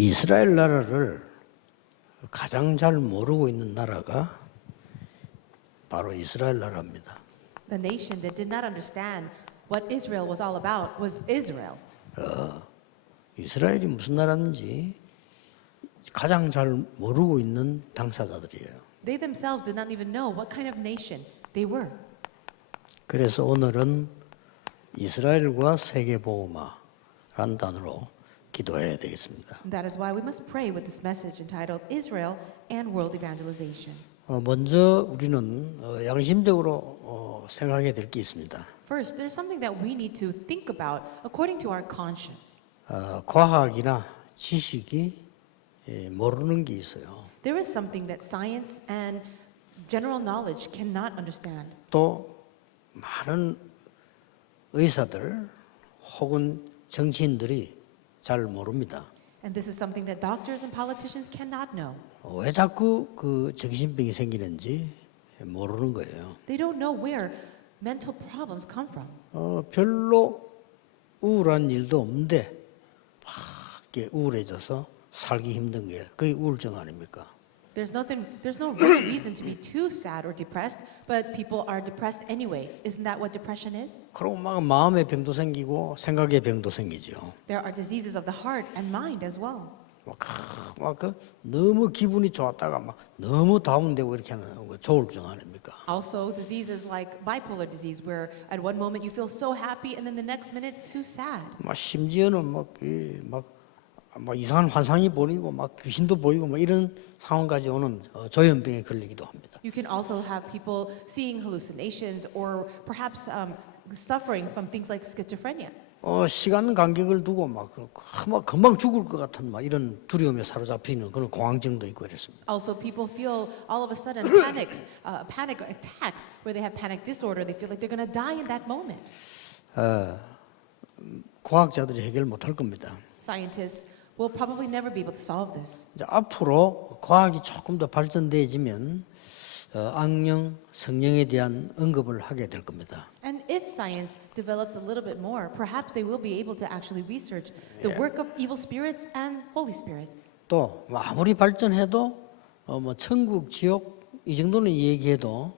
이스라엘 나라를 가장 잘 모르고 있는 나라가 바로 이스라엘 나라입니다. The nation that did not understand what Israel was all about was Israel. 이스라엘이 무슨 나라인지 가장 잘 모르고 있는 당사자들이에요. They themselves did not even know what kind of nation they were. 그래서 오늘은 이스라엘과 세계복음화라는 단어로 기도해야 되겠습니다. That is why we must pray with this message entitled Israel and World Evangelization. 먼저 우리는 양심적으로 생각해야 될 게 있습니다. First, there's something that we need to think about according to our conscience. 과학이나 지식이 모르는 게 있어요. There is something that science and general knowledge cannot understand. 또 많은 의사들 혹은 정치인들이 잘 모릅니다. And this is something that doctors and politicians cannot know. 왜 자꾸 그 정신병이 생기는지 모르는 거예요. They don't know where mental problems come from. 별로 우울한 일도 없는데 막 이렇게 우울해져서 살기 힘든 게 그게 우울증 아닙니까? There's no real reason to be too sad or depressed, but people are depressed anyway. Isn't that what depression is? 그리고 막 마음의 병도 생기고 생각의 병도 생기죠. There are diseases of the heart and mind as well. 막 너무 기분이 좋았다가 막 너무 다운되고 이렇게 하는 거 조울증 아닙니까? Also, diseases like bipolar disease, where at one moment you feel so happy and then the next minute it's too sad. 막 심지어는 막 이상한 환상이 보이고 막 귀신도 보이고 막 이런 상황까지 오는 조현병에 걸리기도 합니다. You can also have people seeing hallucinations or perhaps suffering from things like schizophrenia. 시간 간격을 두고 막 금방 죽을 것 같은 막 이런 두려움에 사로잡히는 그런 공황증도 있고 이랬습니다. Also, people feel all of a sudden panic attacks where they have panic disorder. They feel like they're going to die in that moment. 과학자들이 해결 못할 겁니다. Scientists will probably never be able to solve this. 이제 앞으로 과학이 조금 더 발전되어지면 악령, 성령에 대한 언급을 하게 될 겁니다. And if science develops a little bit more, perhaps they will be able to actually research the work of evil spirits and Holy Spirit. 또 아무리 발전해도 뭐 천국, 지옥 이 정도는 얘기해도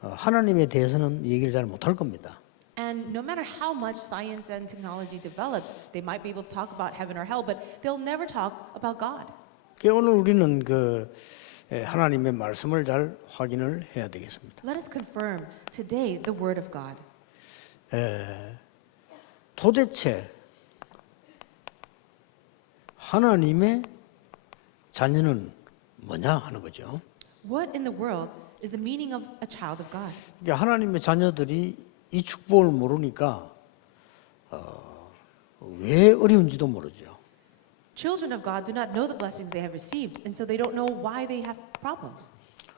하나님에 대해서는 얘기를 잘 못할 겁니다. And no matter how much science and technology develops, they might be able to talk about heaven or hell, but they'll never talk about God. 오늘 우리는 하나님의 말씀을 잘 확인을 해야 되겠습니다. Let us confirm today the word of God. 도대체 하나님의 자녀는 뭐냐 하는 거죠. What in the world is the meaning of a child of God? 그러니까 하나님의 자녀들이 이 축복을 모르니까 왜 어려운지도 모르죠. Children of God do not know the blessings they have received, and so they don't know why they have problems.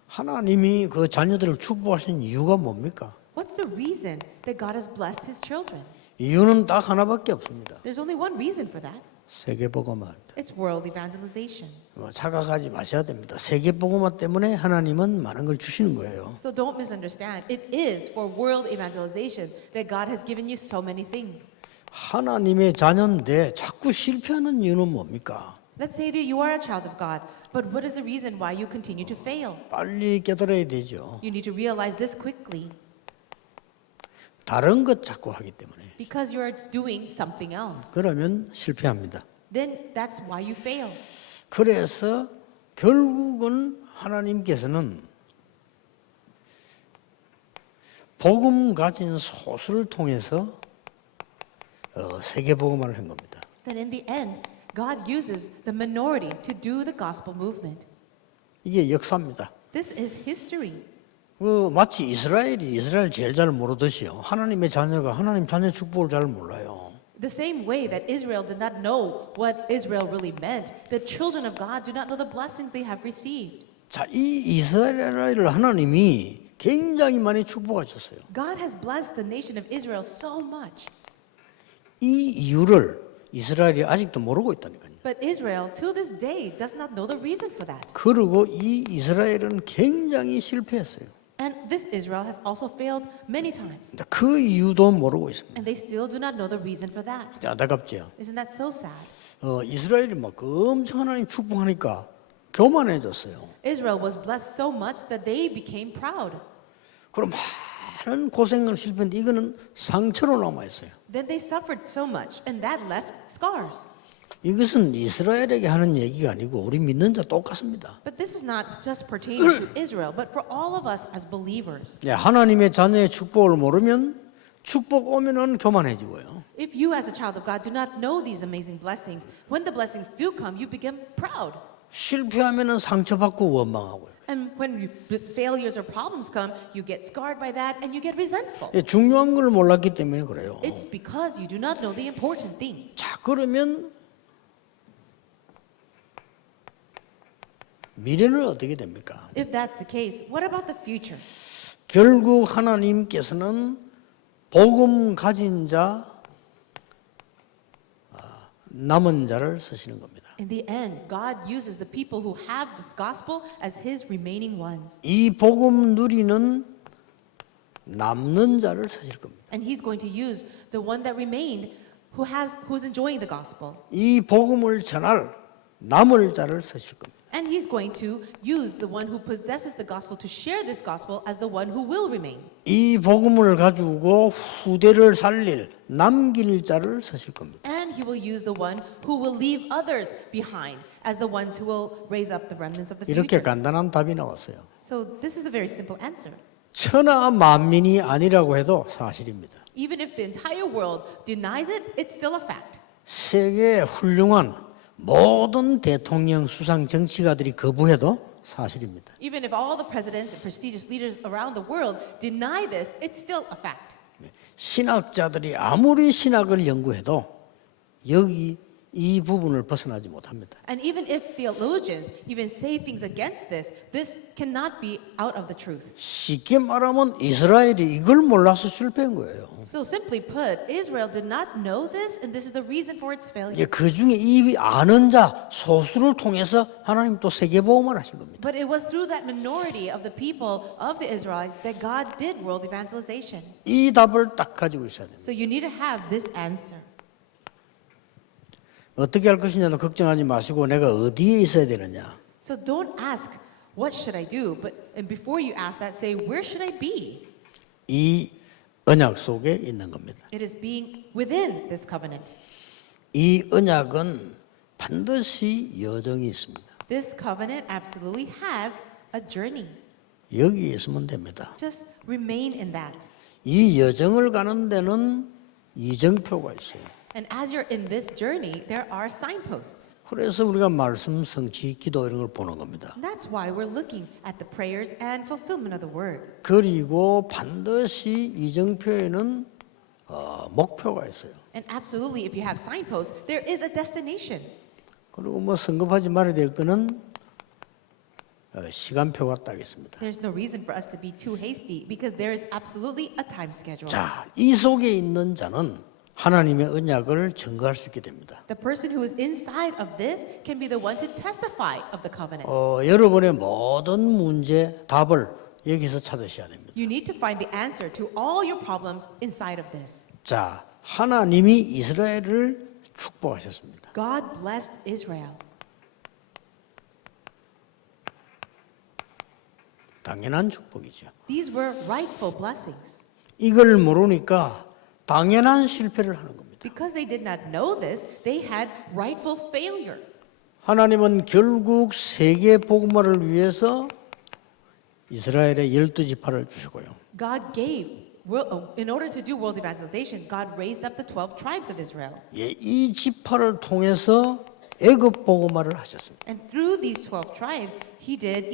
하나님이 그 자녀들을 축복하신 이유가 뭡니까? What's the reason that God has blessed his children? 이유는 딱 하나밖에 없습니다. There's only one reason for that. 세계복음화. It's world evangelization. 착각하지 마셔야 됩니다. 세계복음화 때문에 하나님은 많은 걸 주시는 거예요. So don't misunderstand. It is for world evangelization that God has given you so many things. 하나님의 자녀인데 자꾸 실패하는 이유는 뭡니까? Let's say that you are a child of God, but what is the reason why you continue to fail? 빨리 깨달아야 되죠. You need to realize this quickly. 다른 것 자꾸 하기 때문에. Because you are doing something else. 그러면 실패합니다. Then that's why you fail. 그래서 결국은 하나님께서는 복음 가진 소수를 통해서 세계복음화를 한 겁니다. Then in the end, God uses the minority to do the gospel movement. 이게 역사입니다. This is history. 마치 이스라엘 제일 잘 모르듯이요. 하나님의 자녀가 하나님 자녀 축복을 잘 몰라요. The same way that Israel did not know what Israel really meant, the children of God do not know the blessings they have received. 자, 이 이스라엘을 하나님이 굉장히 많이 축복하셨어요. God has blessed the nation of Israel so much. 이 이유를 이스라엘이 아직도 모르고 있다니까요. But Israel, to this day, does not know the reason for that. 그리고 이 이스라엘은 굉장히 실패했어요. And this Israel has also failed many times. 그 이유도 모르고 있습니다. And they still do not know the reason for that. 안타깝죠. Isn't that so sad? 이스라엘이 막 엄청 하나님 축복하니까 교만해졌어요. Israel was blessed so much that they became proud. 그럼 많은 고생을 실패했는데 이거는 상처로 남아 있어요. Then they suffered so much, and that left scars. 이것은 이스라엘에게 하는 얘기가 아니고 우리 믿는 자 똑같습니다. But this is not just pertaining to Israel, but for all of us as believers. 예, 하나님의 자녀의 축복을 모르면 축복 오면은 교만해지고요. If you as a child of God do not know these amazing blessings, when the blessings do come, you become proud. 실패하면은 상처받고 원망하고요. And when failures or problems come, you get scarred by that and you get resentful. 예, 중요한 걸 몰랐기 때문에 그래요. It's because you do not know the important things. 자, 그러면 미래는 어떻게 됩니까? If that's the case, what about the future? 결국 하나님께서는 복음 가진 자, 남은 자를 쓰시는 겁니다. In the end, God uses the people who have this gospel as His remaining ones. 이 복음 누리는 남는 자를 쓰실 겁니다. And He's going to use the one that remained who's enjoying the gospel. 이 복음을 전할 남을 자를 쓰실 겁니다. And He's going to use the one who possesses the gospel to share this gospel as the one who will remain. 이 복음을 가지고 후대를 살릴 남길 자를 쓰실 겁니다. And He will use the one who will leave others behind as the ones who will raise up the remnants of the 이렇게 future. 간단한 답이 나왔어요. So this is a very simple answer. 천하 만민이 아니라고 해도 사실입니다. Even if the entire world denies it, it's still a fact. 세계의 훌륭한 모든 대통령 수상 정치가들이 거부해도 사실입니다. Even if all the presidents and prestigious leaders around the world deny this, it's still a fact. 신학자들이 아무리 신학을 연구해도 여기 이 부분을 벗어나지 못합니다. And even if theologians even say things against this, this cannot be out of the truth. 쉽게 말하면 이스라엘이 이걸 몰라서 실패한 거예요. So simply put, Israel did not know this, and this is the reason for its failure. 그 중에 이 아는 자 소수를 통해서 하나님 또 세계복음을 하신 겁니다. But it was through that minority of the people of the Israelites that God did world evangelization. 이 답을 딱 가지고 있어야 됩니다. So you need to have this answer. 어떻게 할 것이냐도 걱정하지 마시고 내가 어디에 있어야 되느냐. So don't ask, what should I do? But and before you ask that, say, where should I be? 이 언약 속에 있는 겁니다. It is being within this covenant. 이 언약은 반드시 여정이 있습니다. This covenant absolutely has a journey. 여기에 있으면 됩니다. Just remain in that. 이 여정을 가는 데는 이정표가 있어요. And as you're in this journey, there are signposts. 그래서 우리가 말씀, 성취, 기도 이런 걸 보는 겁니다. And that's why we're looking at the prayers and fulfillment of the word. 그리고 반드시 이정표에는 목표가 있어요. And absolutely, if you have signposts, there is a destination. 그리고 뭐 성급하지 말아야 될 거는 시간표가 딱 있습니다. There's no reason for us to be too hasty because there is absolutely a time schedule. 자, 이 속에 있는 자는 하나님의 언약을 증거할 수 있게 됩니다. The person who is inside of this can be the one to testify of the covenant. 여러분의 모든 문제 답을 여기서 찾으셔야 됩니다. You need to find the answer to all your problems inside of this. 자, 하나님이 이스라엘을 축복하셨습니다. God blessed Israel. 당연한 축복이죠. These were rightful blessings. 이걸 모르니까 당연한 실패를 하는 겁니다. Because they did not know this, they had rightful failure. 하나님은 결국 세계 복음화를 위해서 이스라엘의 12지파를 주시고요. God gave, in order to do world evangelization, God raised up the 12 tribes of Israel. 이 지파를 통해서 애굽 복음화를 하셨습니다. And through these 12 tribes, he did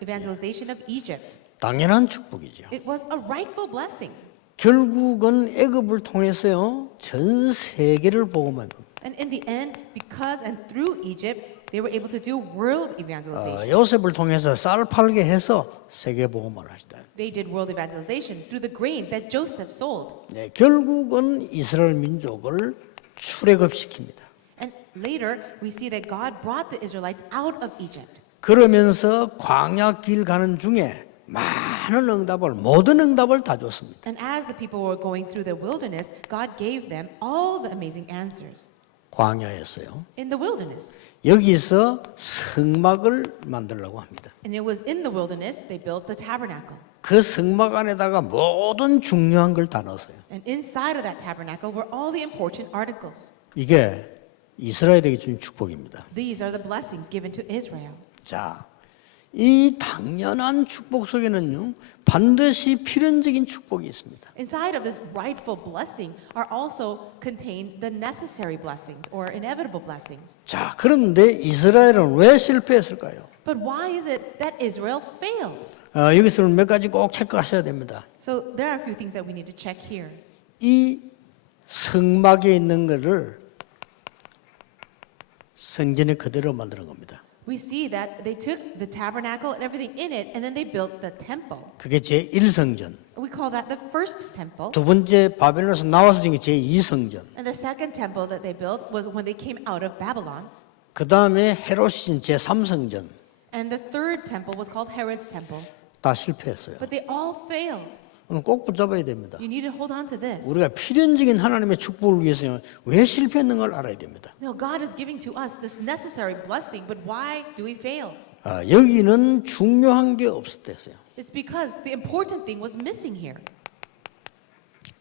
evangelization of Egypt. 당연한 축복이죠. It was a rightful blessing. 결국은 애굽을 통해서요 전 세계를 복음한 겁니다. And in the end, because and through Egypt, they were able to do world evangelization. 요셉을 통해서 쌀 팔게 해서 세계 복음화를 하시다. They did world evangelization through the grain that Joseph sold. 네, 결국은 이스라엘 민족을 출애굽시킵니다. And later, we see that God brought the Israelites out of Egypt. 그러면서 광야 길 가는 중에 많은 응답을 모든 응답을 다 줬습니다. And as the people were going through the wilderness, God gave them all the amazing answers. 광야였어요. in the wilderness. 여기서 성막을 만들려고 합니다. And it was in the wilderness they built the tabernacle. 그 성막 안에다가 모든 중요한 걸 다 넣었어요. And inside of that tabernacle were all the important articles. 이게 이스라엘에게 준 축복입니다. These are the blessings given to Israel. 자, 이 당연한 축복 속에는요, 반드시 필연적인 축복이 있습니다. Inside of this rightful blessing are also contained the necessary blessings or inevitable blessings. 자, 그런데 이스라엘은 왜 실패했을까요? But why is it that Israel failed? 여기서는 몇 가지 꼭 체크하셔야 됩니다. So there are a few things that we need to check here. 이 성막에 있는 것을 성전에 그대로 만드는 겁니다. We see that they took the tabernacle and everything in it and then they built the temple. 그게 제1성전. We call that the first temple. 두 번째 바벨론에서 나와서 지은 게 제2성전. And the second temple that they built was when they came out of Babylon. 그 다음에 헤롯이 지은 제3성전. And the third temple was called Herod's temple. 다 실패했어요. But they all failed. 오늘 꼭 붙잡아야 됩니다. You need to hold on to this. 우리가 필연적인 하나님의 축복을 위해서 왜 실패했는가를 알아야 됩니다. No, God is giving to us this necessary blessing, but why do we fail? 여기는 중요한 게 없었댔어요. It's because the important thing was missing here.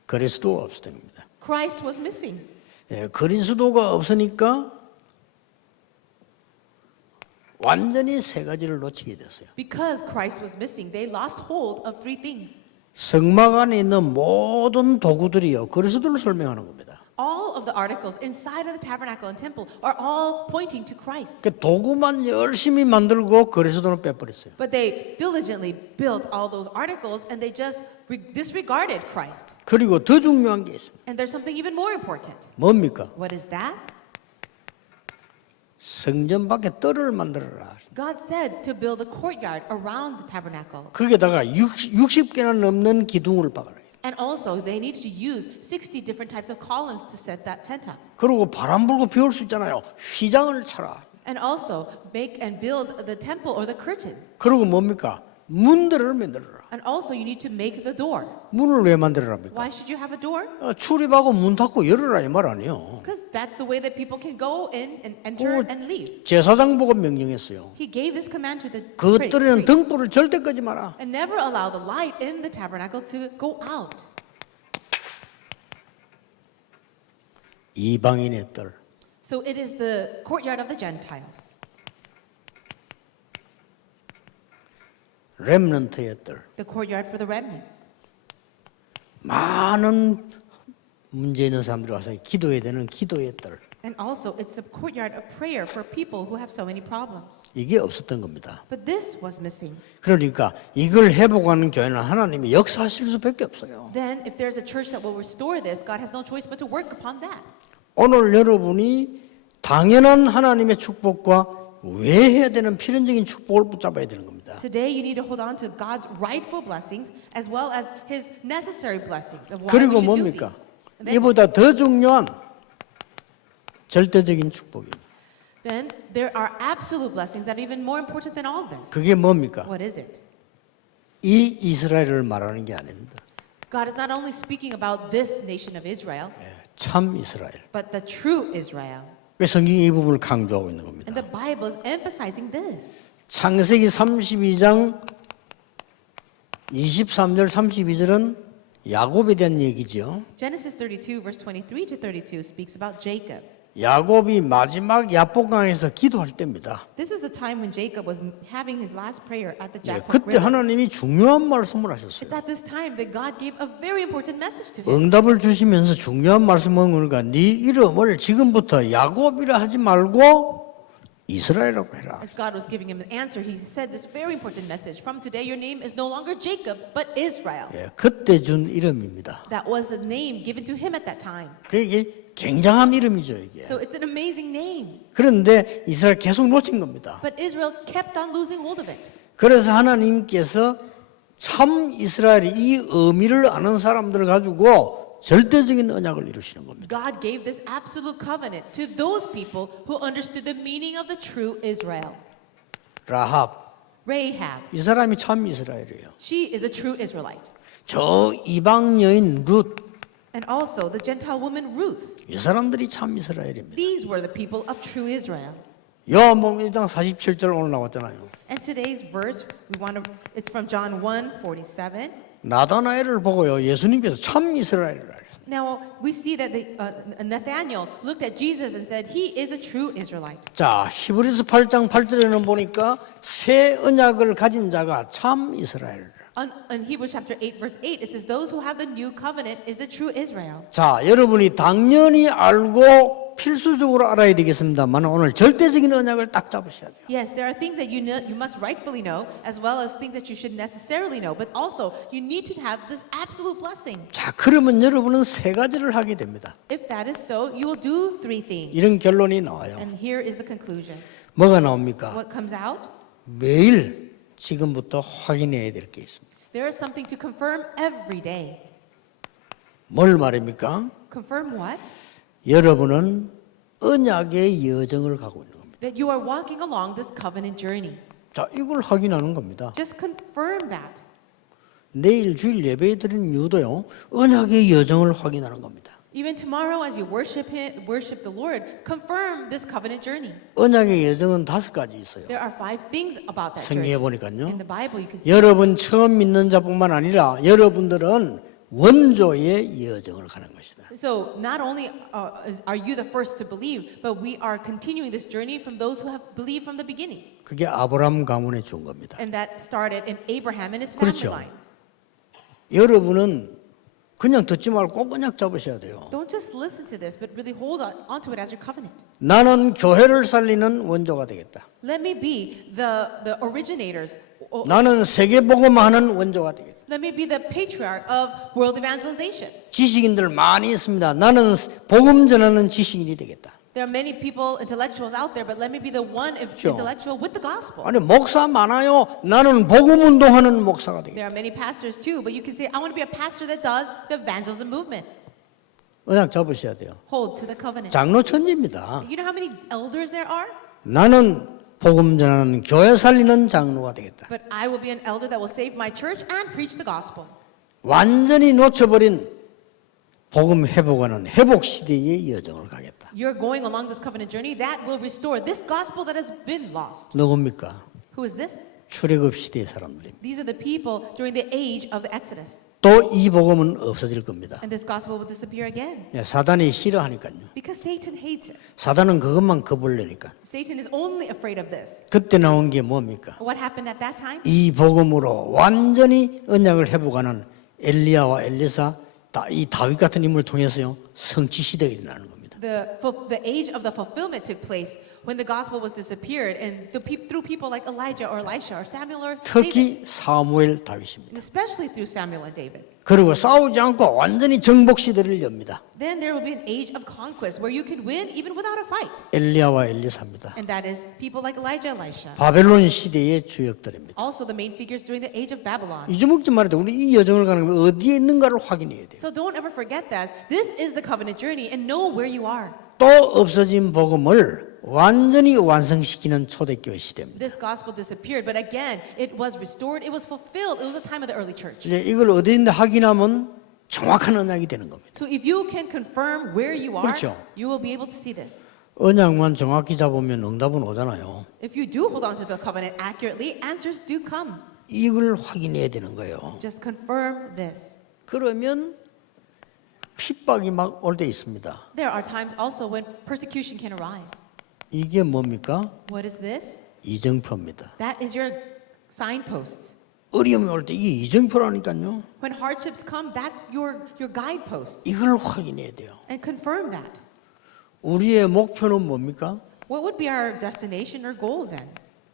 그리스도가 없었던 겁니다. Christ was missing. 그리스도가 없으니까 완전히 세 가지를 놓치게 됐어요. Because Christ was missing, they lost hold of three things. 성막 안에 있는 모든 도구들이요, 그리스도를 설명하는 겁니다. All of the articles inside of the tabernacle and temple are all pointing to Christ. 그 도구만 열심히 만들고 그리스도는 빼버렸어요. But they diligently built all those articles and they just disregarded Christ. 그리고 더 중요한 게 있습니다. And there's something even more important. 뭡니까? What is that? 성전 밖에 뜰을 만들어라. God said to build a courtyard around the tabernacle. 거기에다가 60개나 넘는 기둥을 박아라. And also they needed to use 60 different types of columns to set that tent up. 그리고 바람 불고 비 올 수 있잖아요. 휘장을 쳐라. And also make and build the temple or the curtain. 그리고 뭡니까? 문들을 만들어라. And also you need to make the door. 문을 왜 만들어랍니까? Why should you have a door? 출입하고 문 닫고 열어라 이 말 아니에요. Because that's the way that people can go in and enter and leave. 제사장 보고 명령했어요. He gave this command to the 그 priests. 뜰에는 등불을 절대 끄지 마라. And never allow the light in the tabernacle to go out. 이방인의 뜰. So it is the courtyard of the Gentiles. 렘넌트의 뜰. The courtyard for the remnants. 많은 문제 있는 사람들이 와서 기도해야 되는 기도의 뜰. And also it's the courtyard of prayer for people who have so many problems. 이게 없었던 겁니다. But this was missing. 그러니까 이걸 회복하는 교회는 하나님이 역사하실 수밖에 없어요. Then if there's a church that will restore this, God has no choice but to work upon that. 오늘 여러분이 당연한 하나님의 축복과 왜 해야 되는 필연적인 축복을 붙잡아야 되는 겁니다. Today you need to hold on to God's rightful blessings as well as His necessary blessings of why we 그리고 should do 뭡니까? these. And then, 이보다 더 중요한 절대적인 축복입니다. then there are absolute blessings that are even more important than all this. 그게 뭡니까? What is it? 이 이스라엘을 말하는 게 아닙니다. God is not only speaking about this nation of Israel, 참 이스라엘. but the true Israel. 왜 성경이 이 부분을 강조하고 있는 겁니다. And the Bible is emphasizing this. 창세기 32장 23절 32절은 야곱에 대한 얘기죠. Genesis 32 verse 23 to 32 speaks about Jacob. 야곱이 마지막 야복강에서 기도할 때입니다. This is the time when Jacob was having his last prayer at the Jabbok 그때 River. 하나님이 중요한 말씀을 It's 하셨어요. at this time that God gave a very important message to him. 응답을 주시면서 중요한 말씀을 하는 거니까 네 이름을 지금부터 야곱이라 하지 말고 이스라엘이라고 해라. As God was giving him an answer, he said this very important message. From today your name is no longer Jacob, but Israel. 그때 준 이름입니다. That was the name given to him at that time. 이게 굉장한 이름이죠 이게. So it's an amazing name. 그런데 이스라엘 계속 놓친 겁니다. But Israel kept on losing hold of it. 그래서 하나님께서 참 이스라엘이 이 의미를 아는 사람들을 가지고 절대적인 언약을 이루시는 겁니다. God gave this absolute covenant to those people who understood the meaning of the true Israel. 라합, Rahab, 이 사람이 참 이스라엘이에요. she is a true Israelite. 저 이방 여인 룻, And also the Gentile woman Ruth. 이 사람들이 참 이스라엘입니다. These were the people of true Israel. 요한복음 1장 47절 오늘 나왔잖아요. And today's verse, it's from John 1:47. 나다나엘을 보고요, 예수님께서 참 이스라엘을 알았어요. Now we see that Nathanael looked at Jesus and said, "He is a true Israelite." 자, 히브리서 8장 8절에는 보니까 새 언약을 가진 자가 참 이스라엘. In Hebrews chapter 8, verse 8, it says, "Those who have the new covenant is the true Israel." 자, 여러분이 당연히 알고 필수적으로 알아야 되겠습니다만 오늘 절대적인 언약을 딱 잡으셔야 돼요. Yes, there are things that you must rightfully know, as well as things that you should necessarily know. But also, you need to have this absolute blessing. 자, 그러면 여러분은 세 가지를 하게 됩니다. If that is so, you will do three things. 이런 결론이 나와요. And here is the conclusion. 뭐가 나옵니까? What comes out? 매일 지금부터 확인해야 될 게 있습니다. There is something to confirm every day. 뭘 말입니까? Confirm what? 여러분은 언약의 여정을 가고 있는 겁니다. That you are walking along this covenant journey. 자, 이걸 확인하는 겁니다. Just confirm that. 내일 주일 예배 드리는 이유도요, 언약의 여정을 확인하는 겁니다. Even tomorrow, as you worship the Lord, confirm this covenant journey. 언약의 여정은 5가지 있어요. There are 5 things about that 성경에 journey. 보니까요. In the Bible, you can see. 여러분 처음 믿는 자뿐만 아니라 여러분들은 원조의 여정을 가는 것이다. So not only are you the first to believe, but we are continuing this journey from those who have believed from the beginning. 그게 아브라함 가문에 준 겁니다. And that started in Abraham and his family 그렇죠. line. 여러분은 그냥 듣지 말고 꼭 언약 잡으셔야 돼요. Don't just listen to this, but really hold on to it as your covenant. 나는 교회를 살리는 원조가 되겠다. Let me be the originators. 나는 세계복음하는 원조가 되겠다. Let me be the patriarch of world evangelization. 지식인들 많이 있습니다. 나는 복음 전하는 지식인이 되겠다. There are many people, intellectuals out there, but let me be the one intellectual with the gospel. 아니 목사 많아요. 나는 복음 운동하는 목사가 되겠다. There are many pastors too, but you can say, I want to be a pastor that does the evangelism movement. 언약 잡으셔야 돼요. Hold to the covenant. 장로 천지입니다. You know how many elders there are? 나는 복음 전하는 교회 살리는 장로가 되겠다. But I will be an elder that will save my church and preach the gospel. 완전히 놓쳐버린 복음 회복하는 회복 시대의 여정을 가겠다. You're going along this covenant journey that will restore this gospel that has been lost. 누굽니까? Who is this? 출애굽 시대의 사람들입니다. These are the people during the age of the Exodus. 또 이 복음은 없어질 겁니다. And this gospel will disappear again. 사단이 싫어하니까요. Because Satan hates it. 사단은 그것만 겁을 내니까. Satan is only afraid of this. 그때 나온 게 뭡니까? What happened at that time? 이 복음으로 완전히 언약을 회복하는 엘리야와 엘리사, 이 다윗 같은 인물을 통해서요 성취 시대가 일어나는 겁니다. The age of the fulfillment took place when the gospel was disappeared, and through people like Elijah or Elisha or Samuel or David, 특히 사무엘 다윗입니다. and especially through Samuel and David. 그리고 싸우지 않고 완전히 정복 시대를 엽니다. Then there will be an age of conquest where you can win even without a fight. 엘리야와 엘리사입니다. And that is people like Elijah, Elisha. 바벨론 시대의 주역들입니다. Also the main figures during the age of Babylon. 잊어먹지 말아야 돼. 우리 이 여정을 가는 거 어디에 있는가를 확인해야 돼요. So don't ever forget that. This is the covenant journey and know where you are. 또 없어진 복음을 완전히 완성시키는 초대교회 시대입니다. This gospel disappeared, but again, it was restored, it was fulfilled. It was a time of the early church. 이제 이걸 어디인데 확인하면 정확한 언약이 되는 겁니다. So if you can confirm where you are, 그렇죠. you will be able to see this. 언약만 정확히 잡으면 응답은 오잖아요. If you do hold on to the covenant accurately, answers do come. 이걸 확인해야 되는 거예요. Just confirm this. 그러면 핍박이 막 올 때 있습니다. There are times also when persecution can arise. 이게 뭡니까? What is this? 이정표입니다. That is your signposts. 어려움이 올 때 이게 이정표라니까요. When hardships come, that's your guideposts. 이걸 확인해야 돼요. And confirm that. 우리의 목표는 뭡니까? What would be our destination or goal then?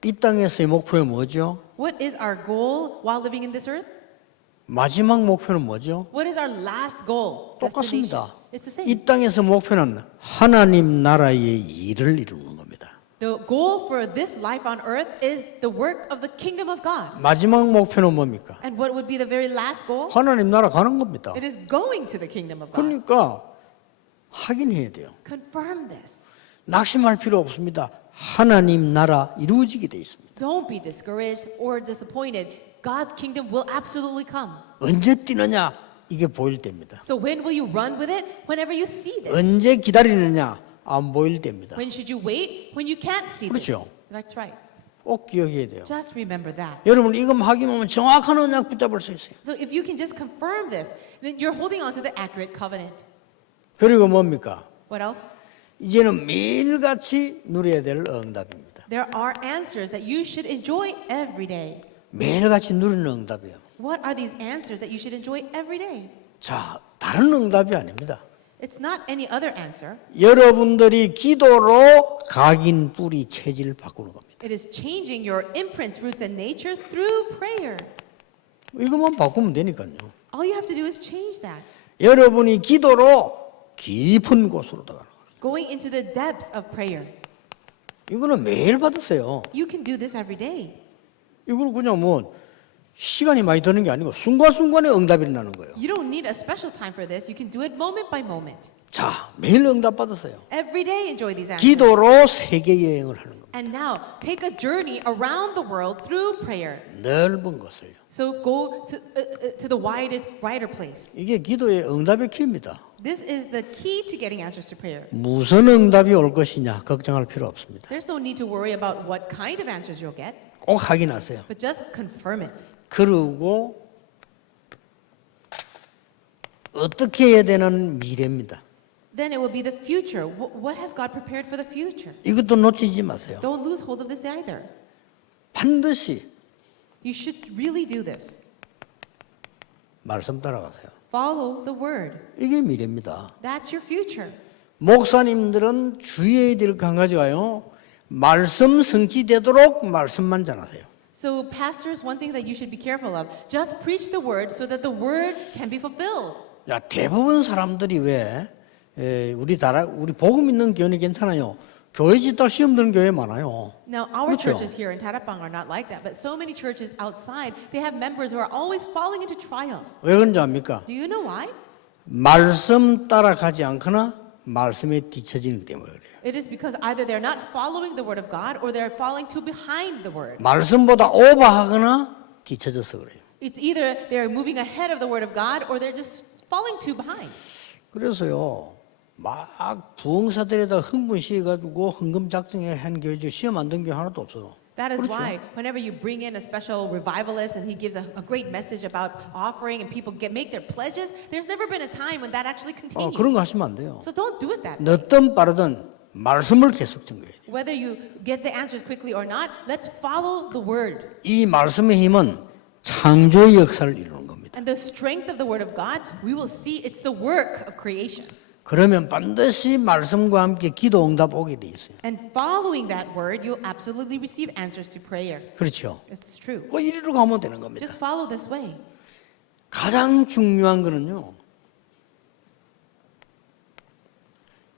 이 땅에서의 목표는 뭐죠? What is our goal while living in this earth? 마지막 목표는 뭐죠? What is our last goal? 똑같습니다. It's the same. 이 땅에서 목표는 하나님 나라의 일을 이루는 겁니다. The goal for this life on earth is the work of the kingdom of God. 마지막 목표는 뭡니까? And what would be the very last goal? 하나님 나라 가는 겁니다. It is going to the kingdom of God. 그러니까 확인해야 돼요. Confirm this. 낙심할 필요 없습니다. 하나님 나라 이루어지게 돼 있습니다. Don't be discouraged or disappointed. God's kingdom will absolutely come. 언제 뛰느냐? 이게 보일 때입니다. So when will you run with it? Whenever you see this. 언제 기다리느냐? 안 보일 때입니다. When should you wait? When you can't see this. 그렇죠. That's right. 꼭 기억해야 돼요. Just remember that. 여러분 이것만 확인하면 정확한 언약 붙잡을 수 있어요. So if you can just confirm this, then you're holding on to the accurate covenant. 그리고 뭡니까? What else? 이제는 매일같이 누려야 될 응답입니다. There are answers that you should enjoy every day. 매일같이 누리는 응답이에요. What are these answers that you should enjoy every day? 자, 다른 응답이 아닙니다. It's not any other answer. 여러분들이 기도로 각인 뿌리 체질 바꾸는 겁니다. It is changing your imprints, roots, and nature through prayer. 이것만 바꾸면 되니까요. All you have to do is change that. 여러분이 기도로 깊은 곳으로 들어가는 거예요. Going into the depths of prayer. 이거는 매일 받으세요. You can do this every day. 이거는 그냥 뭐 시간이 많이 드는 게 아니고 순간순간에 응답이 일어나는 거예요. You don't need a special time for this. You can do it moment by moment. 자, 매일 응답 받으세요. Every day enjoy these answers. 기도로 세계 여행을 하는 겁니다. And now take a journey around the world through prayer. 넓은 것을요. So go to the wider place. 이게 기도의 응답의 키입니다. This is the key to getting answers to prayer. 무슨 응답이 올 것이냐 걱정할 필요 없습니다. There's no need to worry about what kind of answers you'll get, 꼭 확인하세요. but just confirm it. 그리고 어떻게 해야 되는 미래입니다. Then it will be the future. What has God prepared for the future? 이것도 놓치지 마세요. Don't lose hold of this either. 반드시 You should really do this. 말씀 따라가세요. Follow the word. 이게 미래입니다. That's your future. 목사님들은 주의해야 될 한 가지가요. 말씀 성취되도록 말씀만 전하세요. So pastors, one thing that you should be careful of, just preach the word so that the word can be fulfilled. 야, 대부분 사람들이 왜 우리 복음 있는 교회는 괜찮아요. 교회 짓다 시험 드는 교회 많아요. Now, our 그렇죠? churches here in Tarapang are not like that, but so many churches outside, they have members who are always falling into trials. 왜 그런지 압니까? Do you know why? 말씀 따라가지 않거나 말씀에 뒤처지기 때문에 그래요. It is because either they're not following the word of God or they're falling too behind the word. 말씀보다 오버하거나 뒤처져서 그래요. It's either they're moving ahead of the word of God or they're just falling too behind. 그래서요, 막 부흥사들에다 흥분 시해가지고 헌금 작정해 한 교회 중 시험 안 든 교회 하나도 없어요. That is 그렇죠? why whenever you bring in a special revivalist and he gives a great message about offering and people make their pledges, there's never been a time when that actually continues. 그런 거 하시면 안 돼요. So don't do it that way. 늦든 빠르든 말씀을 계속 전거해요. Whether you get the answers quickly or not, let's follow the word. 이 말씀의 힘은 창조의 역사를 이루는 겁니다. And the strength of the word of God, we will see it's the work of creation. 그러면 반드시 말씀과 함께 기도 응답 오게 돼 있어요. And following that word, you'll absolutely receive answers to prayer. 그렇죠. It's true. 이리로 가면 되는 겁니다. Just follow this way. 가장 중요한 거는요.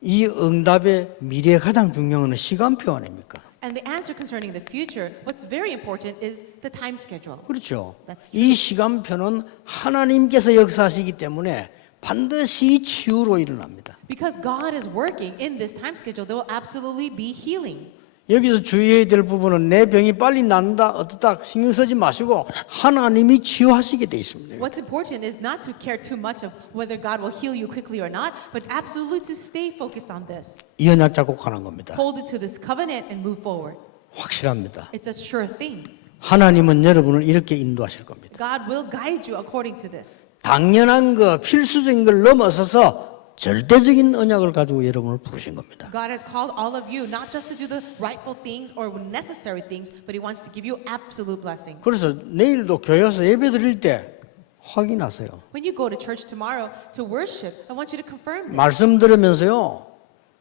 이 응답의 미래에 가장 중요한 거는 시간표 아닙니까? And the answer concerning the future, what's very important is the time schedule. 그렇죠. That's 이 시간표는 하나님께서 역사하시기 때문에 반드시 치유로 일어납니다. Because God is working in this time schedule, there will absolutely be healing. 여기서 주의해야 될 부분은 내 병이 빨리 낫는다 어떻다 신경 쓰지 마시고 하나님이 치유하시게 돼 있습니다. What's important is not to care too much of whether God will heal you quickly or not, but absolutely to stay focused on this. 이 언약 작곡하는 겁니다. Hold it to this covenant and move forward. 확실합니다. It's a sure thing. 하나님은 여러분을 이렇게 인도하실 겁니다. God will guide you according to this. 당연한 거, 필수적인 걸 넘어서서 절대적인 언약을 가지고 여러분을 부르신 겁니다. God has called all of you not just to do the rightful things or necessary things, but He wants to give you absolute blessing. 그래서 내일도 교회 와서 예배 드릴 때 확인하세요. When you go to church tomorrow to worship, I want you to confirm this. 말씀 들으면서요,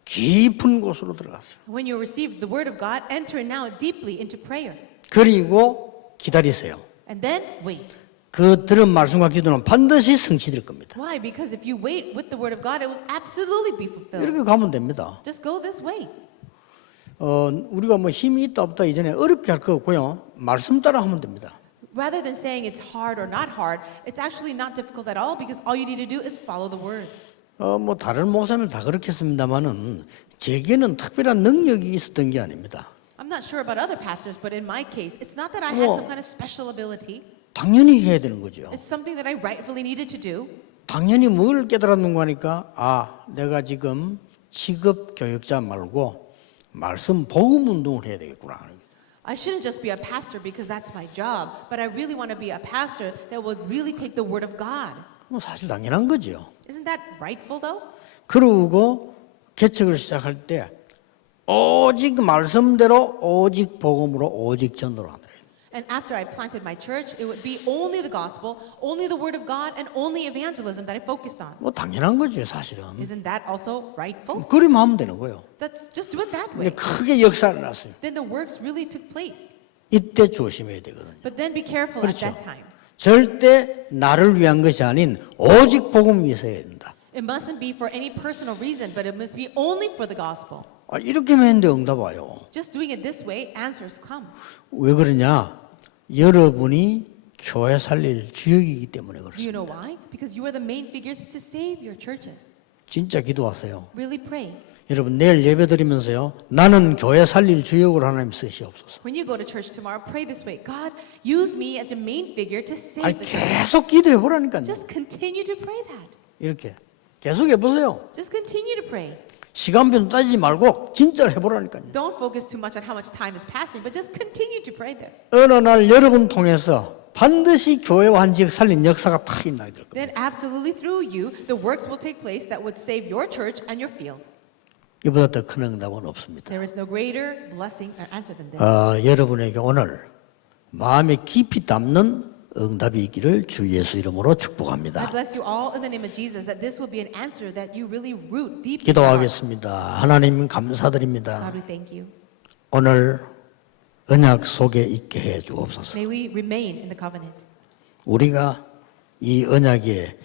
깊은 곳으로 들어가세요. When you receive the word of God, enter now deeply into prayer. 그리고 기다리세요. And then wait. 그 들은 말씀과 기도는 반드시 성취될 겁니다. Why? Because if you wait with the word of God, it will absolutely be fulfilled. 이렇게 가면 됩니다. Just go this way. 우리가 뭐 힘이 있다 없다 이전에 어렵게 할 거 없고요. 말씀 따라 하면 됩니다. Rather than saying it's hard or not hard, it's actually not difficult at all because all you need to do is follow the word. 뭐 다른 목사님은 다 그렇겠습니다만은 제게는 특별한 능력이 있었던 게 아닙니다. I'm not sure about other pastors, but in my case, it's not that I had some kind of special ability. 당연히 해야 되는 거죠. It's something that I rightfully needed to do. 당연히 뭘 깨달았는가 하니까 내가 지금 직업 교육자 말고 말씀 복음 운동을 해야 되겠구나. I shouldn't just be a pastor because that's my job, but I really want to be a pastor that will really take the word of God. 뭐 사실 당연한 거죠. Isn't that rightful though? 그러고 개척을 시작할 때 오직 말씀대로 오직 복음으로 오직 전도로 한다. And after I planted my church, it would be only the gospel, only the word of God, and only evangelism that I focused on. 뭐 당연한 거죠, 사실은. Isn't that also rightful? 그림 하면 되는 거예요. Just do it that 근데 way. 크게 역사를 났어요. Then the works really took place. 이때 조심해야 되거든요. But then be careful 그렇죠. at that time. 절대 나를 위한 것이 아닌 오직 복음 위해서 해야 된다. It mustn't be for any personal reason, but it must be only for the gospel. 이렇게만 했는데 응답 와요. Just doing it this way, answers come. 왜 그러냐? 여러분이 교회 살릴 주역이기 때문에 Do 그렇습니다. you know why? Because you are the main figures to save your churches. 진짜 기도하세요. Really pray. 여러분 내일 예배 드리면서요. 나는 교회 살릴 주역으로 하나님 쓰시옵소서. When you go to church tomorrow, pray this way. God, use me as a main figure to save 아니, the church. 계속 기도해 보라니까요. Just continue to pray that. 이렇게 계속 해보세요. Just continue to pray. 시간표 따지지 말고 진짜로 해보라니까요. Don't focus too much on how much time is passing, but just continue to pray this. 어느 날 여러분 통해서 반드시 교회와 한 지역 살린 역사가 탁 일어나게 될 겁니다. Then absolutely through you, the works will take place that would save your church and your field. 이보다 더 큰 응답은 없습니다. There is no greater blessing or answer than this. 여러분에게 오늘 마음에 깊이 담는 응답이 있기를 주 예수 이름으로 I 축복합니다. bless you all in the name of Jesus that this will be an answer that you really root deep in your heart. 기도하겠습니다. 하나님 감사드립니다. God, we thank you. 오늘 언약 속에 있게 해 주옵소서. May we remain in the covenant. 우리가 이 언약의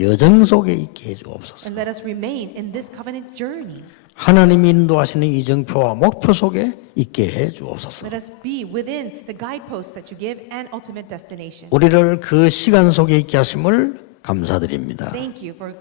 여정 속에 있게 해 주옵소서. And let us remain in this covenant journey. 하나님이 인도하시는 이정표와 목표 속에 있게 해 주옵소서. Let us be within the guideposts that you give and ultimate destination. 우리를 그 시간 속에 있게 하심을 감사드립니다. Thank you for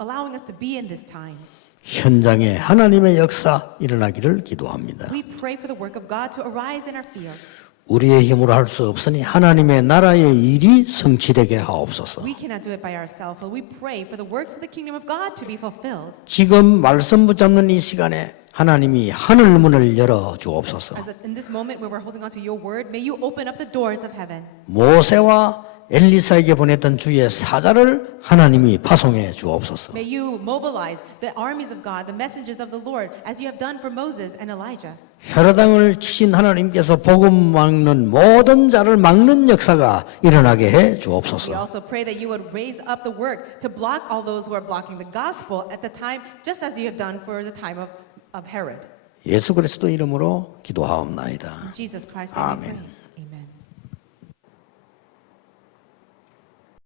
allowing us to be in this time. 현장에 하나님의 역사 일어나기를 기도합니다. We pray for the work of God to arise in our fields. 우리의 힘으로 할 수 없으니 하나님의 나라의 일이 성취되게 하옵소서. We cannot do it by ourselves, but we pray for the works of the kingdom of God to be fulfilled. 지금 말씀 붙잡는 이 시간에 하나님이 하늘 문을 열어 주옵소서. As in this moment where we're holding on to your word, may you open up the doors of heaven. 모세와 엘리사에게 보냈던 주의 사자를 하나님이 파송해 주옵소서. May you mobilize the armies of God, the messengers of the Lord, as you have done for Moses and Elijah. 헤로당을 치신 하나님께서 복음 막는 모든 자를 막는 역사가 일어나게 해 We 주옵소서. also pray that you would raise up the work to block all those who are blocking the gospel at the time, just as you have done for the time of Herod. 예수 그리스도 이름으로 기도하옵나이다. In Jesus Christ, name we Amen. pray. Amen.